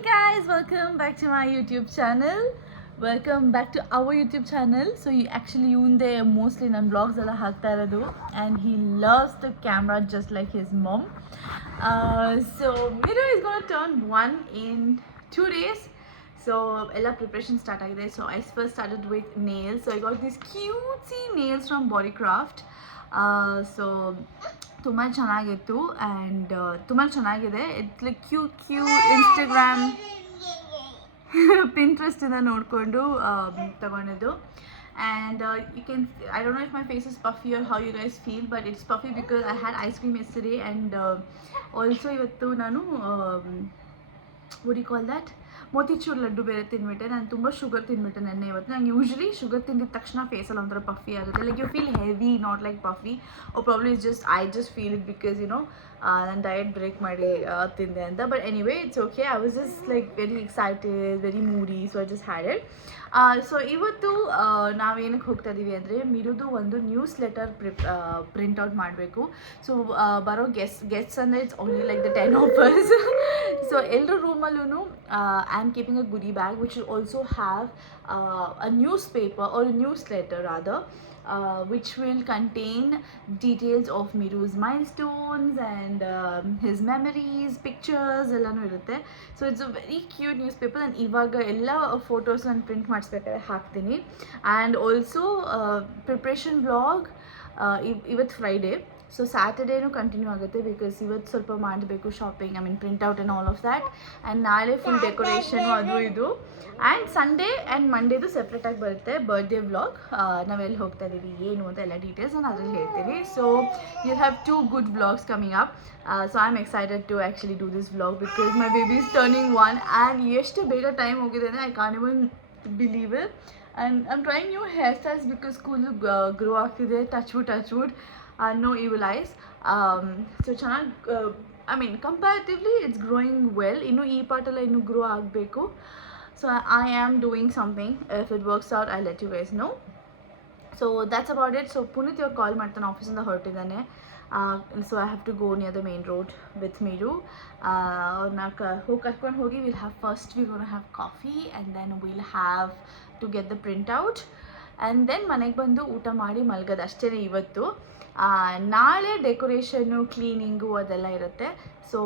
Hey guys, welcome back to my YouTube channel. Welcome back to our YouTube channel. So you actually ಇವಂದೆ mostly ನನ್ನ vlogs ಎಲ್ಲ ಹಾಕ್ತಾ ಇರೋದು and he loves the camera just like his mom. So Miru is going to turn 1 in 2 days. So ella preparation start ಆಗಿದೆ. So I first started with nails. So I got these cutesy nails from Bodycraft. So ತುಂಬ ಚೆನ್ನಾಗಿತ್ತು and ತುಂಬ ಚೆನ್ನಾಗಿದೆ. It's like cute Instagram ಪಿಂಟ್ರೆಸ್ಟಿಂದ ನೋಡಿಕೊಂಡು ತಗೊಂಡಿದ್ದು. And you can, I don't know if my face is puffy or how you guys feel, but it's puffy because I had ice cream yesterday and also ಇವತ್ತು ನಾನು what do you call that, motichoor laddu ಬೇರೆ ತಿನ್ಬಿಟ್ಟೆ. ನಾನು ತುಂಬ sugar ತಿನ್ಬಿಟ್ಟೆ ನೆನ್ನೆ ಇವತ್ತು. ನಂಗೆ usually sugar ತಿಂದಿದ ತಕ್ಷಣ ಫೇಸಲ್ಲಿ ಒಂಥರ ಪಫಿ ಆಗುತ್ತೆ. Like you feel heavy, not like puffy. Oh probably is just I just feel it because ನಾನು ಡಯಟ್ ಬ್ರೇಕ್ ಮಾಡಿ ತಿಂದೆ ಅಂತ. But anyway it's okay. I was just like very excited, very moody, so I just had it. So ಇವತ್ತು ನಾವೇನಕ್ಕೆ ಹೋಗ್ತಾ ಇದ್ದೀವಿ ಅಂದರೆ ಮಿರುದು ಒಂದು ನ್ಯೂಸ್ ಲೆಟರ್ ಪ್ರಿಂಟ್ಔಟ್ ಮಾಡಬೇಕು. ಸೊ ಬರೋ ಗೆಸ್ಟ್ಸ್ ಅಂದರೆ it's only like the 10 of us. So ಎಲ್ಲರ ರೂಮಲ್ಲೂ I am keeping a goodie bag which will also have a newspaper or a newsletter rather, which will contain details of Miru's milestones and his memories, pictures ಎಲ್ಲನೂ ಇರುತ್ತೆ. So it's a very cute news paper. ನಾನು ಇವಾಗ ಎಲ್ಲ photos ನಾನು print ಮಾಡಿಸ್ಬೇಕಾದ್ರೆ ಹಾಕ್ತೀನಿ. And also preparation vlog ಇವತ್ತು Friday, so ಸ್ಯಾಟರ್ಡೇನೂ continue ಆಗುತ್ತೆ because ಇವತ್ತು ಸ್ವಲ್ಪ ಮಾಡಬೇಕು shopping, I mean printout and all of that. And ನಾಳೆ ಫುಲ್ ಡೆಕೋರೇಷನು ಅದು ಇದು. ಆ್ಯಂಡ್ ಸಂಡೇ ಆ್ಯಂಡ್ ಮಂಡೇದು ಸೆಪ್ರೇಟಾಗಿ ಬರುತ್ತೆ ಬರ್ಡೇ ವ್ಲಾಗ್. ನಾವೆಲ್ಲಿ ಹೋಗ್ತಾ ಇದ್ದೀವಿ ಏನು ಅಂತ ಎಲ್ಲ ಡೀಟೇಲ್ಸ್ ನಾನು ಅದ್ರಲ್ಲಿ ಹೇಳ್ತೀನಿ. So you have 2 good vlogs coming up. So I'm excited to actually do this vlog because my baby is turning 1 and ಎಷ್ಟು ಬೇಗ ಟೈಮ್ ಹೋಗಿದೆ ಅಂದರೆ I can't even believe it. And I'm trying new hairstyles because school grow ಆಗ್ತಿದೆ. Touch wood. No evil eyes. So ಚೆನ್ನಾಗಿ, I mean comparatively it's growing well. ಇನ್ನು ಈ ಪಾರ್ಟೆಲ್ಲ ಇನ್ನೂ grow ಆಗಬೇಕು. So I am doing something. If it works out I'll let you guys know. So that's about it. So Puneeth ಇವಾಗ ಕಾಲ್ ಮಾಡ್ತಾನೆ, ಆಫೀಸಿಂದ ಹೊರಟಿದ್ದಾನೆ. So I have to go near the main road with Miru. ಅವ್ರನ್ನ ಕರ್ಕೊಂಡು ಹೋಗಿ we're going to have coffee and then we'll have to get the print out and then ಮನೆಗೆ ಬಂದು ಊಟ ಮಾಡಿ ಮಲ್ಗೋದು ಅಷ್ಟೇ ಇವತ್ತು. ನಾಳೆ ಡೆಕೋರೇಷನ್ನು, ಕ್ಲೀನಿಂಗು ಅದೆಲ್ಲ ಇರುತ್ತೆ. ಸೊ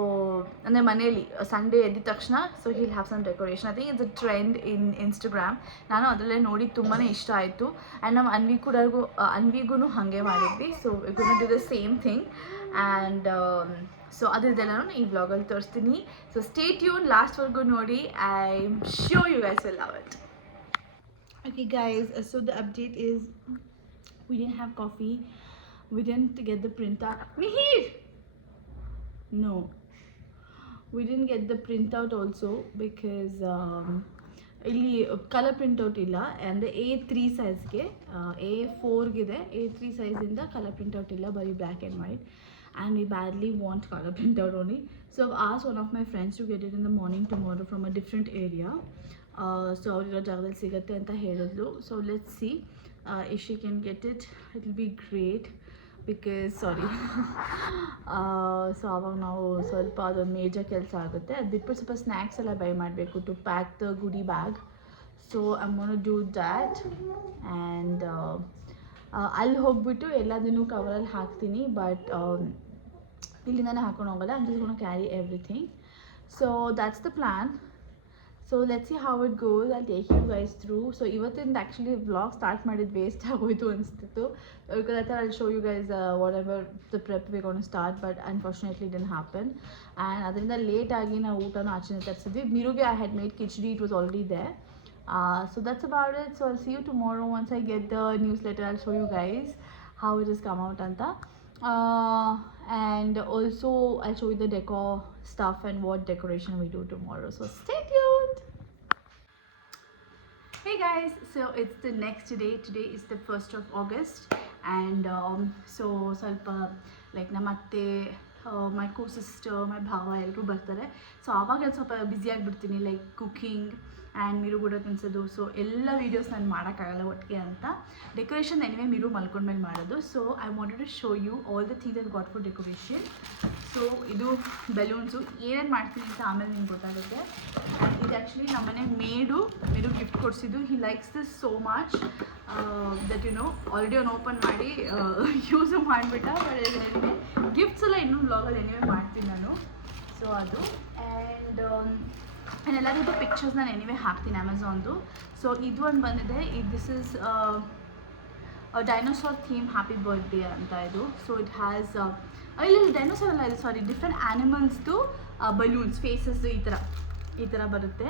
ಅಂದರೆ ಮನೇಲಿ ಸಂಡೇ ಎದ್ದಿದ ತಕ್ಷಣ so he'll have some decoration. I think it's a trend in Instagram. ನಾನು ಅದರಲ್ಲೇ ನೋಡಿ ತುಂಬಾ ಇಷ್ಟ ಆಯಿತು. ಆ್ಯಂಡ್ ನಮ್ಮ ಅನ್ವಿಗೂ ಹಾಗೆ ಮಾಡಿದ್ವಿ. So we gonna do the same thing. And so ಅದರದ್ದೆಲ್ಲನೂ ಈ ವ್ಲಾಗಲ್ಲಿ ತೋರಿಸ್ತೀನಿ. ಸೊ ಸ್ಟೇ ಟ್ಯೂನ್, ಲಾಸ್ಟ್ವರೆಗೂ ನೋಡಿ. I am sure you guys will love it. Okay guys, so the update is we didn't have coffee. We didn't get the printout. Mihir! No. We didn't get the printout also because ಇಲ್ಲಿ colour printout ಇಲ್ಲ. ಅಂದರೆ A3 ಸೈಜ್ಗೆ, A4ಗಿದೆ, A3 ಸೈಜಿಂದ colour printout ಇಲ್ಲ, ಬರೀ black and white. And we badly want color printout only. So I've asked one of my friends to get it in the morning tomorrow from a different area. So ಅವರಿರೋ ಜಾಗದಲ್ಲಿ ಸಿಗುತ್ತೆ ಅಂತ ಹೇಳಿದ್ಲು. So let's see if she can get it, it will be great because sorry. So ಆವಾಗ ನಾವು ಸ್ವಲ್ಪ ಅದೊಂದು major ಕೆಲಸ ಆಗುತ್ತೆ. ಅದು ಬಿಟ್ಬಿಟ್ಟು ಸ್ವಲ್ಪ ಸ್ನ್ಯಾಕ್ಸ್ ಎಲ್ಲ ಬೈ ಮಾಡಬೇಕು to pack the goodie bag. So I am gonna do that. And ಅಲ್ಲಿ ಹೋಗ್ಬಿಟ್ಟು ಎಲ್ಲದನ್ನೂ ಕವರಲ್ಲಿ ಹಾಕ್ತೀನಿ. ಬಟ್ ಇಲ್ಲಿಂದನೇ ಹಾಕೊಂಡು ಹೋಗಲ್ಲ. I am just gonna carry everything. So that's the plan. So let's see how it goes. I'll take you guys through. So ಇವತ್ತಿಂದ actually vlog start ಮಾಡಿದ್ದು ವೇಸ್ಟ್ ಆಗೋಯ್ತು ಅನಿಸ್ತಿತ್ತು. Because I thought I'll show you guys whatever the prep we're going to start, but unfortunately it didn't happen. And ಅದರಿಂದ ಲೇಟಾಗಿ ನಾವು ಊಟನೂ ಆಚೆನೇ ತರಿಸಿದ್ವಿ. ಮಿರುಗೆ I had made khichdi, it was already there. So that's about it. So I'll see you tomorrow. Once I get the newsletter I'll show you guys how it has come out anta. And also I'll show you the decor stuff and what decoration we do tomorrow. So stay tuned. Hey guys, so it's the next day. Today is the 1st of August and so ಸ್ವಲ್ಪ like ನಮ್ಮ ಅತ್ತೆ, ಮೈ ಕೋ sister, ಮೈ ಭಾವ ಎಲ್ಲರೂ ಬರ್ತಾರೆ. So ಆವಾಗ ಸ್ವಲ್ಪ busy ಆಗಿಬಿಡ್ತೀನಿ, like cooking and ಮಿರು ಕೂಡ ತಿನ್ಸೋದು. So ಎಲ್ಲ ವೀಡಿಯೋಸ್ ನಾನು ಮಾಡೋಕ್ಕಾಗಲ್ಲ ಒಟ್ಟಿಗೆ ಅಂತ. ಡೆಕೋರೇಷನ್ ಎನಿವೆ ಮಿರು ಮಲ್ಕೊಂಡ್ಮೇಲೆ ಮಾಡೋದು. So I wanted to show you all the things I got for decoration. So ಇದು ಬೆಲೂನ್ಸು ಏನೇನು ಮಾಡ್ತೀನಿ ಅಂತ ಆಮೇಲೆ ನಿಮ್ಗೆ ಗೊತ್ತಾಗುತ್ತೆ. ಆ್ಯಂಡ್ ಇದು ಆ್ಯಕ್ಚುಲಿ ನಮ್ಮನೆ ಮಿರು ಗಿಫ್ಟ್ ಕೊಡಿಸಿದ್ದು. He likes this so much that already ಅವ್ನು ಓಪನ್ ಮಾಡಿ ಯೂಸು ಮಾಡಿಬಿಟ್ಟ. ಬಟ್ ಗಿಫ್ಟ್ಸ್ ಎಲ್ಲ ಇನ್ನೂ ವ್ಲಾಗಲ್ಲಿ ಎನಿವೆ ಮಾಡ್ತೀನಿ ನಾನು. ಸೊ ಅದು ಆ್ಯಂಡ್ ಎಲ್ಲರಿಗೂ ಪಿಕ್ಚರ್ಸ್ ನಾನು ಎನಿವೆ ಹಾಕ್ತೀನಿ ಅಮೆಝಾನ್ದು. ಸೊ ಇದು ಒಂದು ಬಂದಿದೆ. This is dinosaur theme happy birthday ಅಂತ ಇದು. ಸೊ ಇಟ್ ಹ್ಯಾಸ್ ಇಲ್ಲಿ ಡೈನೋಸಾರ್ ಅಲ್ಲ, ಇದು ಸಾರಿ ಡಿಫ್ರೆಂಟ್ ಆ್ಯನಿಮಲ್ಸ್ದು ಬಲೂನ್ಸ್ ಫೇಸಸ್ ಈ ಥರ ಬರುತ್ತೆ.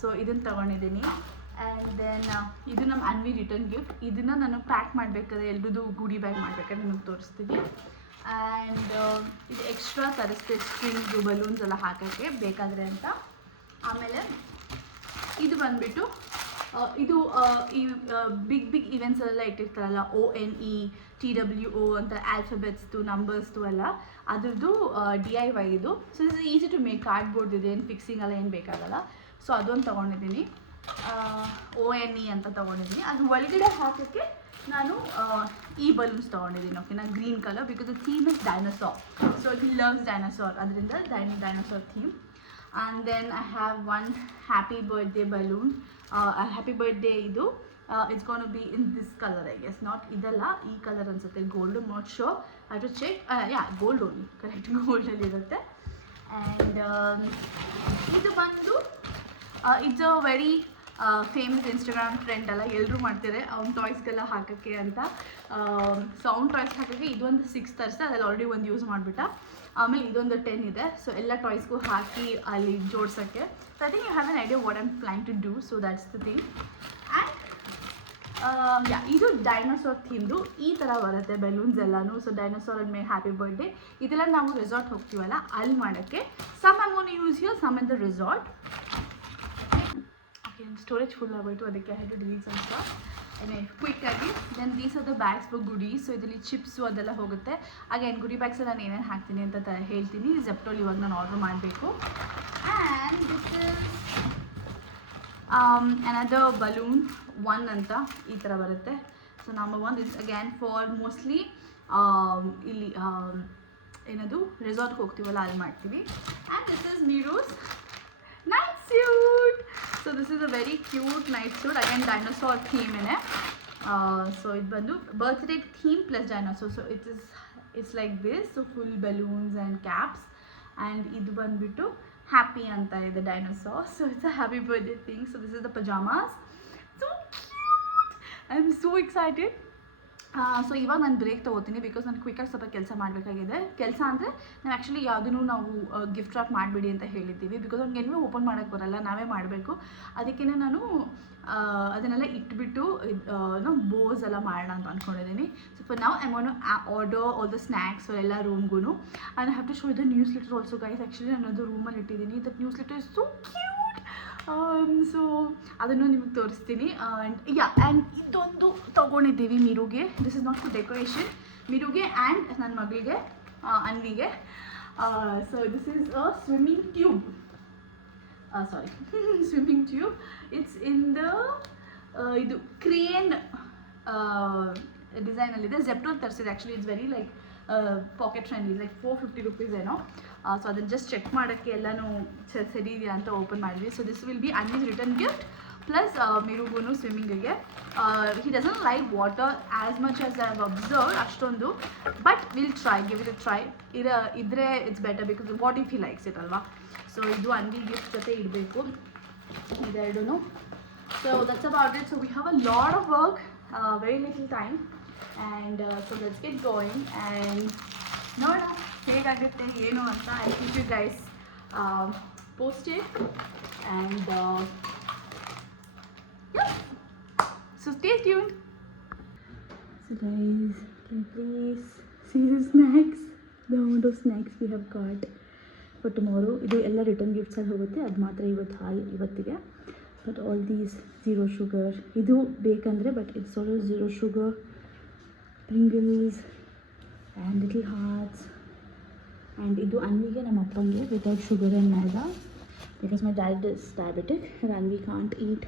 ಸೊ ಇದನ್ನು ತೊಗೊಂಡಿದ್ದೀನಿ. ಆ್ಯಂಡ್ ದೆನ್ ಇದು ನಮ್ಮ ಅನ್ವಿ ರಿಟರ್ನ್ ಗಿಫ್ಟ್. ಇದನ್ನು ನಾನು ಪ್ಯಾಕ್ ಮಾಡಬೇಕಾದ್ರೆ ಎಲ್ರದ್ದು ಗುಡಿ ಬ್ಯಾಗ್ ಮಾಡಬೇಕಾದ್ರೆ ನಿಮಗೆ ತೋರಿಸ್ತೀನಿ. ಆ್ಯಂಡ್ ಇದು ಎಕ್ಸ್ಟ್ರಾ ತರಿಸ್ತೆ ಸ್ಟ್ರಿಂಗು ಬಲೂನ್ಸ್ ಎಲ್ಲ ಹಾಕೋಕ್ಕೆ ಬೇಕಾದರೆ ಅಂತ. ಆಮೇಲೆ ಇದು ಬಂದುಬಿಟ್ಟು ಇದು ಈ ಬಿಗ್ ಇವೆಂಟ್ಸಲ್ಲೆಲ್ಲ ಇಟ್ಟಿರ್ತಾರಲ್ಲ ONE TWO ಅಂತ ಆಲ್ಫಾಬೆಟ್ಸ್ದು ನಂಬರ್ಸ್ದು ಎಲ್ಲ ಅದ್ರದ್ದು DIY ಇದು. So this is easy to make. Cardboard ಇದೆ, ಏನು ಫಿಕ್ಸಿಂಗ್ ಎಲ್ಲ ಏನು ಬೇಕಾಗಲ್ಲ. ಸೊ ಅದೊಂದು ತೊಗೊಂಡಿದ್ದೀನಿ. ONE ಅಂತ ತೊಗೊಂಡಿದ್ದೀನಿ. ಅದು ಒಳಗಡೆ ಹಾಕೋಕ್ಕೆ ನಾನು ಈ ಬಲೂನ್ಸ್ ತೊಗೊಂಡಿದ್ದೀನಿ. ಓಕೆನಾ, green colour because the theme is dinosaur. So he loves dinosaur, ಅದರಿಂದ dinosaur theme. And then I have one happy birthday balloon. Happy birthday ಇದು it's gonna be in this colour I guess. Not ಇದಲ್ಲ, ಈ colour ಅನಿಸುತ್ತೆ, gold. Not sure, I to check. Gold only, correct, ಗೋಲ್ಡಲ್ಲಿ ಇರುತ್ತೆ. And ಇದು ಬಂದು it's a very famous Instagram trend ಅಲ್ಲ, ಎಲ್ಲರೂ ಮಾಡ್ತಾರೆ ಅವ್ನ ಟಾಯ್ಸ್ಗೆಲ್ಲ ಹಾಕೋಕ್ಕೆ ಅಂತ. ಸೊ ಅವ್ನ ಟಾಯ್ಸ್ ಹಾಕೋಕ್ಕೆ ಇದೊಂದು 6 ತರಿಸಿದೆ, ಅದ್ರಲ್ಲಿ ಆಲ್ರೆಡಿ ಒಂದು ಯೂಸ್ ಮಾಡಿಬಿಟ್ಟ. ಆಮೇಲೆ ಇದೊಂದು 10 ಇದೆ. ಸೊ ಎಲ್ಲ ಟಾಯ್ಸ್ಗೂ ಹಾಕಿ ಅಲ್ಲಿ ಜೋಡ್ಸೋಕ್ಕೆ. So I think you have an idea what I'm plan to do. So that's the thing. And ಇದು ಡೈನೋಸಾರ್ ಥೀಮ್ದು ಈ ಥರ ಬರುತ್ತೆ ಬೆಲೂನ್ಸ್ ಎಲ್ಲನೂ. ಸೊ ಡೈನೋಸಾರ್ ಅಂಡ್ ಮೇಲೆ ಹ್ಯಾಪಿ ಬರ್ತ್ಡೇ ಇದೆಲ್ಲ ನಾವು ರೆಸಾರ್ಟ್ ಹೋಗ್ತೀವಲ್ಲ ಅಲ್ಲಿ ಮಾಡೋಕ್ಕೆ. Some I gonna use here, some in the resort. Storage full ಆಗೋಯ್ತು, ಅದಕ್ಕೆ I had to delete some stuff ಕ್ವಿಕ್ಕಾಗಿ. Then these are the bags for goodies. So ಇದರಲ್ಲಿ ಚಿಪ್ಸು ಅದೆಲ್ಲ ಹೋಗುತ್ತೆ. ಅಗೇನ್ ಗುಡಿ ಬ್ಯಾಗ್ಸ್ ನಾನು ಏನೇನು ಹಾಕ್ತೀನಿ ಅಂತ ಹೇಳ್ತೀನಿ. ಜೆಪ್ಟೋಲಿ ಇವಾಗ ನಾನು ಆರ್ಡರ್ ಮಾಡಬೇಕು. And this is another balloon 1 ಅಂತ ಈ ಥರ ಬರುತ್ತೆ. So number 1 this again for mostly ಇಲ್ಲಿ ಏನದು ರೆಸಾರ್ಟ್ಗೆ ಹೋಗ್ತೀವಲ್ಲ ಅಲ್ಲಿ ಮಾಡ್ತೀವಿ. And this is Miru's night suit. So this is a very cute night suit, again dinosaur theme in it. So it bandu birthday theme plus dinosaur. So it's like this, so full balloons and caps. And idu bandu happy anta ide dinosaur. So it's a happy birthday thing. So this is the pajamas, so cute. I'm so excited. So ಇವಾಗ ನಾನು break ತೊಗೋತೀನಿ because ನಾನು ಕ್ವಿಕ್ಕಾಗಿ ಸ್ವಲ್ಪ ಕೆಲಸ ಮಾಡಬೇಕಾಗಿದೆ. ಕೆಲಸ ಅಂದರೆ ನಾವು actually ಯಾವುದೂ ನಾವು ಗಿಫ್ಟ್ ರಾಪ್ ಮಾಡಿಬಿಡಿ ಅಂತ ಹೇಳಿದ್ದೀವಿ ಬಿಕಾಸ್ ಅವ್ನಿಗೆ ಏನೂ ಓಪನ್ ಮಾಡೋಕ್ಕೆ ಬರೋಲ್ಲ, ನಾವೇ ಮಾಡಬೇಕು. ಅದಕ್ಕೇ ನಾನು ಅದನ್ನೆಲ್ಲ ಇಟ್ಬಿಟ್ಟು ಬೋಸ್ ಎಲ್ಲ ಮಾಡೋಣ ಅಂತ ಅಂದ್ಕೊಂಡಿದ್ದೀನಿ. ಸೊ ಫಾರ್ ನಾವು I want to order all the snacks ಎಲ್ಲ ರೂಮ್ಗೂ. And I have to show the newsletter also guys. Actually ನಾನು ಅದು ರೂಮಲ್ಲಿ ಇಟ್ಟಿದ್ದೀನಿ. That newsletter is so cute. So ಅದನ್ನು ನಿಮಗೆ ತೋರಿಸ್ತೀನಿ. ಆ್ಯಂಡ್ ಇದೊಂದು ತೊಗೊಂಡಿದ್ದೀವಿ ಮಿರುಗೆ. This is not for decoration, ಮಿರುಗೆ ಆ್ಯಂಡ್ ನನ್ನ ಮಗಳಿಗೆ ಅನ್ವಿಗೆ. So this is a swimming tube. Swimming tube. It's in the ಇದು ಕ್ರೇನ್ ಡಿಸೈನಲ್ಲಿದೆ. ಜೆಪ್ಟೋಲ್ ತರಿಸಿದೆ actually. It's very like pocket friendly, like 450 rupees ಏನೋ. ಸೊ ಅದನ್ನು ಜಸ್ಟ್ ಚೆಕ್ ಮಾಡೋಕ್ಕೆ ಎಲ್ಲನೂ ಸರಿ ಇದೆಯಾ ಅಂತ ಓಪನ್ ಮಾಡಿದ್ವಿ. So this will be Anvi's return gift plus ಮಿರುಗೂ ಸ್ವಿಮ್ಮಿಂಗಿಗೆ. He doesn't like water as much as I have observed ಅಷ್ಟೊಂದು, but will try, give it a try. ಇದ್ರೆ it's better because what if he likes it ಅಲ್ವಾ. So ಇದು Anvi gift ಜೊತೆ ಇಡಬೇಕು ಇದೆರಡೂ. So that's about it. So we have a lot of work, very little time. And so let's get going and ನೋಡೋಣ ಹೇಗಾಗುತ್ತೆ ಏನು ಅಂತ. I keep you guys posted and yeah, so stay tuned. So guys, can you please see the snacks, the amount of snacks we have got for tomorrow. ಇದು ಎಲ್ಲ return gifts ಅಲ್ಲಿ ಹೋಗುತ್ತೆ, ಅದು ಮಾತ್ರ ಇವತ್ತಿಗೆ. ಬಟ್ ಆಲ್ ದೀಸ್ 0 sugar ಇದು ಬೇಕಂದರೆ, but it's all 0 sugar Pringles and little hearts. And ಇದು ಅನ್ವಿಗೆ ನಮ್ಮ ಅಪ್ಪಂಗೆ without sugar and maida. Because my dad is diabetic and we can't eat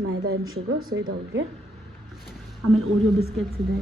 maida and sugar. So ಇದು ಅವ್ರಿಗೆ. ಆಮೇಲೆ ಓರಿಯೋ ಬಿಸ್ಕೆಟ್ಸ್ ಇದೆ.